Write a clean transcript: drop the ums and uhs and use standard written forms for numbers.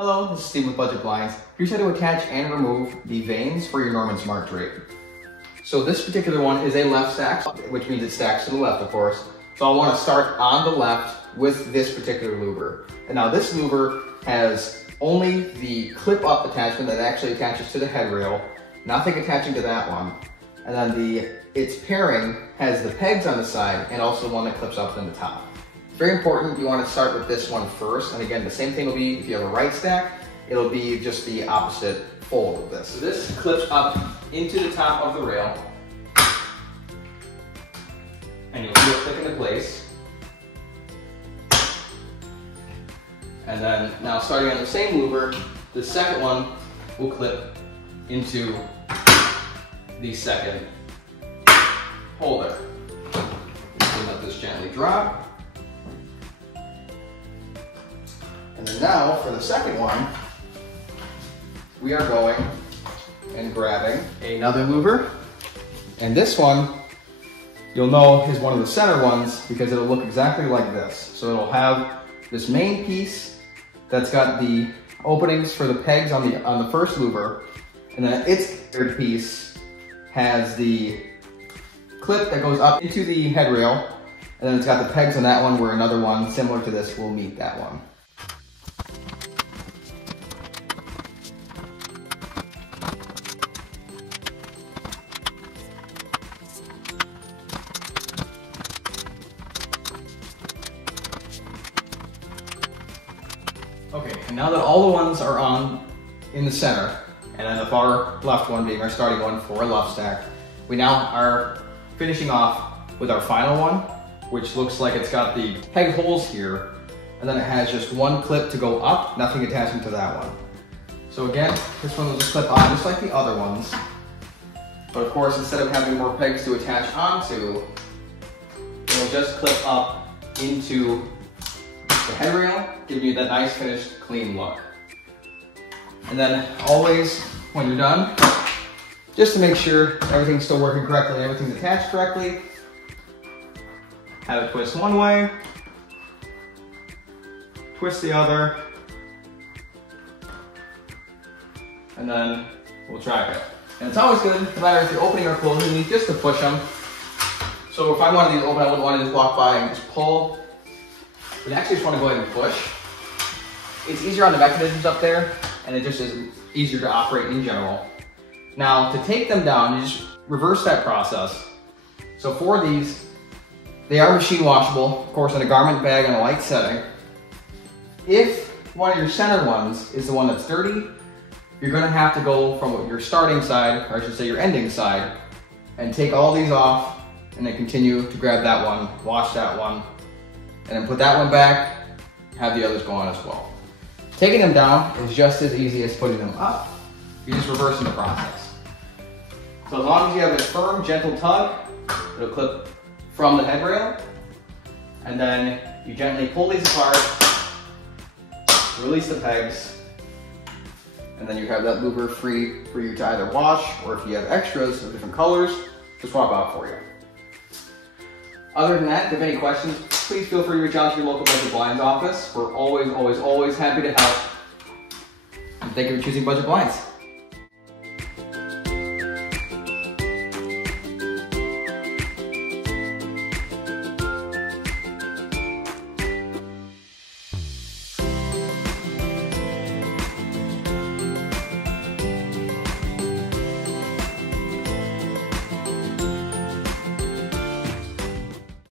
Hello, this is Steve with Budget Blinds. Here's how to attach and remove the vanes for your Norman SmartDrape. So this particular one is a left stack, which means it stacks to the left, of course. So I want to start on the left with this particular louver. And now this louver has only the clip-up attachment that actually attaches to the headrail, nothing attaching to that one. And then its pairing has the pegs on the side and also the one that clips up in the top. Very important, you want to start with this one first. And again, the same thing will be if you have a right stack, it'll be just the opposite fold of this. So this clips up into the top of the rail. And you'll see it click into place. And then now starting on the same louver, the second one will clip into the second holder. So let this gently drop. And then now for the second one, we are going and grabbing another louver. And this one, you'll know is one of the center ones because it'll look exactly like this. So it'll have this main piece that's got the openings for the pegs on the first louver. And then its third piece has the clip that goes up into the headrail. And then it's got the pegs on that one where another one similar to this will meet that one. Okay, and now that all the ones are on in the center, and then the far left one being our starting one for a left stack, we now are finishing off with our final one, which looks like it's got the peg holes here, and then it has just one clip to go up, nothing attaching to that one. So again, this one will just clip on just like the other ones, but of course instead of having more pegs to attach onto, it'll just clip up into the headrail, giving you that nice finished clean look. And then always when you're done, just to make sure everything's still working correctly and everything's attached correctly, have it twist one way, twist the other, and then we'll track it. And it's always good, no matter if you're opening or closing these, just to push them. So if I wanted these open, I wouldn't want to just walk by and just pull. But actually just want to go ahead and push. It's easier on the mechanisms up there, and it just is easier to operate in general. Now, to take them down, you just reverse that process. So for these, they are machine washable, of course in a garment bag on a light setting. If one of your center ones is the one that's dirty, you're gonna have to go from your starting side, or I should say your ending side, and take all these off, and then continue to grab that one, wash that one, and then put that one back, have the others go on as well. Taking them down is just as easy as putting them up. You're just reversing the process. So as long as you have a firm, gentle tug, it'll clip from the headrail, and then you gently pull these apart, release the pegs, and then you have that louver free for you to either wash, or if you have extras of different colors, to swap out for you. Other than that, if you have any questions, please feel free to reach out to your local Budget Blinds office. We're always, always, always happy to help. And thank you for choosing Budget Blinds.